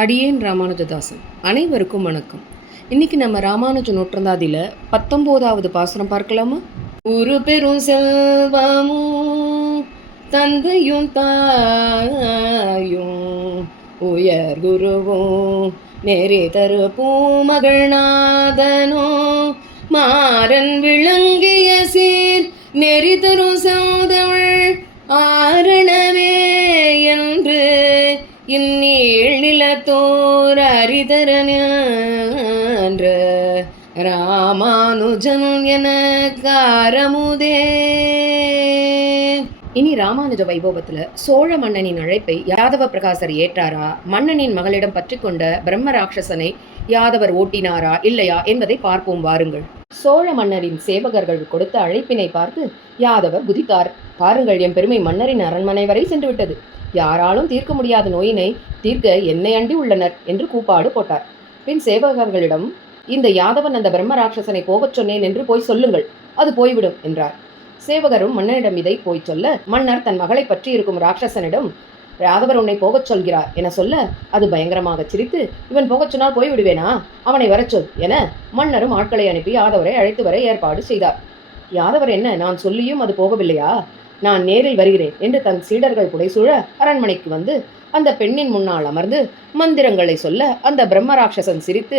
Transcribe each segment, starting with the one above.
அடியேன் ராமானுஜதாசன். அனைவருக்கும் வணக்கம். இன்னைக்கு நம்ம ராமானுஜ நூற்றந்தாதியில் 19வது பாசுரம் பார்க்கலாமா? ஒரு பெரும் செல்வமும் தந்தையும் தாயும் உயர் குருவும் நெறி தரு பூமகள்நாதனோ மாறன் விளங்கிய சீர் நெறி தரும் சௌதவள் ஆரணமே என்று இந்நீள் நிலத்தோர் அரிதரன் ராமானுஜன் என காரமுதே. இனி ராமானுஜ வைபவத்தில் சோழ மன்னனின் அழைப்பை யாதவ பிரகாசர் ஏற்றாரா, மன்னனின் மகளிடம் பற்றி கொண்ட பிரம்ம ராட்சசனை யாதவர் ஓட்டினாரா இல்லையா என்பதை பார்ப்போம் வாருங்கள். சோழ மன்னரின் சேவகர்கள் கொடுத்த அழைப்பினை பார்த்து யாதவர் குதித்தார். பாருங்கள், என் பெருமை மன்னரின் அரண்மனை வரை சென்று விட்டது. யாராலும் தீர்க்க முடியாத நோயினை தீர்க்க என்னை அண்டி உள்ளனர் என்று கூப்பாடு போட்டார். பின் சேவகர்களிடம், இந்த யாதவன் அந்த பிரம்ம ராட்சசனை போகச் சொன்னேன் என்று போய் சொல்லுங்கள், அது போய்விடும் என்றார். சேவகரும் மன்னனிடம் இதை போய் சொல்ல, மன்னர் தன் மகளை பற்றி இருக்கும் ராட்சசனிடம், யாதவர் உன்னை போகச் சொல்கிறார் என சொல்ல, அது பயங்கரமாக சிரித்து, இவன் போகச் சொன்னால் போய்விடுவேனா, அவனை வரச் சொல் என மன்னரும் ஆட்களை அனுப்பி யாதவரை அழைத்து வர ஏற்பாடு செய்தார். யாதவர், என்ன, நான் சொல்லியும் அது போகவில்லையா? நான் நேரில் வருகிறேன் என்று தன் சீடர்கள் புடைசூழ அரண்மனைக்கு வந்து அந்த பெண்ணின் முன்னால் அமர்ந்து மந்திரங்களை சொல்ல, அந்த பிரம்ம ராட்சசன் சிரித்து,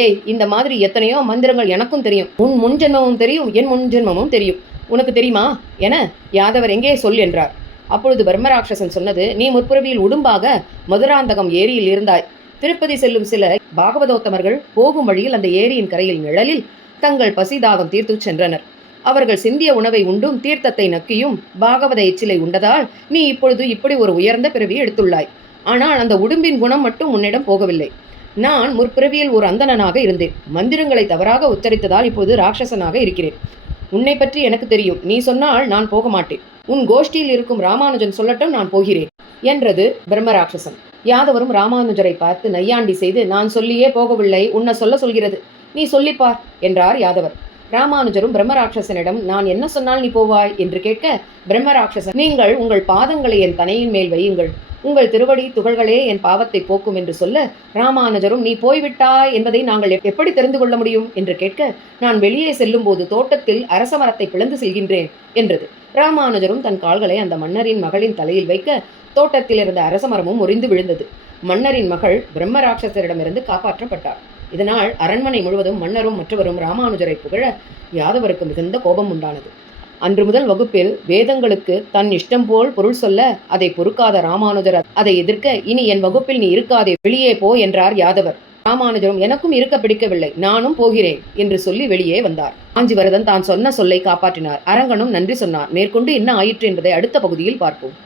ஏய், இந்த மாதிரி எத்தனையோ மந்திரங்கள் எனக்கும் தெரியும், உன் முன்ஜென்மமும் தெரியும், என் முன்ஜென்மமும் தெரியும், உனக்கு தெரியுமா என யாதவர் எங்கே சொல் என்றார். அப்பொழுது பிரம்ம ராட்சசன் சொன்னது, நீ முற்பிறவியில் உடும்பாக மதுராந்தகம் ஏரியில் இருந்தாய். திருப்பதி செல்லும் சில பாகவதோத்தமர்கள் போகும் வழியில் அந்த ஏரியின் கரையில் நிழலில் தங்கள் பசிதாகம் தீர்த்து சென்றனர். அவர்கள் சிந்திய உணவை உண்டும் தீர்த்தத்தை நக்கியும் பாகவத எச்சிலை உண்டதால் நீ இப்பொழுது இப்படி ஒரு உயர்ந்த பிறவியை எடுத்துள்ளாய். ஆனால் அந்த உடும்பின் குணம் மட்டும் உன்னிடம் போகவில்லை. நான் முற்பிறவியில் ஒரு அந்தணனாக இருந்தேன். மந்திரங்களை தவறாக உச்சரித்ததால் இப்போது ராட்சசனாக இருக்கிறேன். உன்னை பற்றி எனக்கு தெரியும். நீ சொன்னால் நான் போக மாட்டேன். உன் கோஷ்டியில் இருக்கும் ராமானுஜன் சொல்லட்டும், நான் போகிறேன் என்றது பிரம்ம ராட்சசன். யாதவரும் ராமானுஜரை பார்த்து நையாண்டி செய்து, நான் சொல்லியே போகவில்லை, உன்னை சொல்கிறது, நீ சொல்லிப்பார் என்றார் யாதவர். ராமானுஜரும் பிரம்மராட்சசனிடம், நான் என்ன சொன்னால் நீ போவாய் என்று கேட்க, பிரம்மராட்சசன், நீங்கள் உங்கள் பாதங்களை என் தனையின் மேல் வையுங்கள், உங்கள் திருவடி துகள்களே என் பாவத்தை போக்கும் என்று சொல்ல, ராமானுஜரும், நீ போய்விட்டாய் என்பதை நாங்கள் எப்படி தெரிந்து கொள்ள முடியும் என்று கேட்க, நான் வெளியே செல்லும் போது தோட்டத்தில் அரச மரத்தை பிளந்து செல்கின்றேன் என்றது. ராமானுஜரும் தன் கால்களை அந்த மன்னரின் மகளின் தலையில் வைக்க தோட்டத்தில் இருந்த அரச மரமும் முறிந்து விழுந்தது. மன்னரின் மகள் பிரம்ம ராட்சசரிடமிருந்து காப்பாற்றப்பட்டார். இதனால் அரண்மனை முழுவதும் மன்னரும் மற்றவரும் ராமானுஜரை புகழ யாதவருக்கு மிகுந்த கோபம் உண்டானது. அன்று முதல் வகுப்பில் வேதங்களுக்கு தன் இஷ்டம் போல் பொருள் சொல்ல அதை பொறுக்காத ராமானுஜர் அதை எதிர்க்க, இனி என் வகுப்பில் நீ இருக்காதே, வெளியே போ என்றார் யாதவர். ராமானுஜரும், எனக்கும் இருக்க பிடிக்கவில்லை, நானும் போகிறேன் என்று சொல்லி வெளியே வந்தார். காஞ்சிவரதன் தான் சொன்ன சொல்லை காப்பாற்றினார். அரங்கனும் நன்றி சொன்னார். மேற்கொண்டு என்ன ஆயிற்று என்பதை அடுத்த பகுதியில் பார்ப்போம்.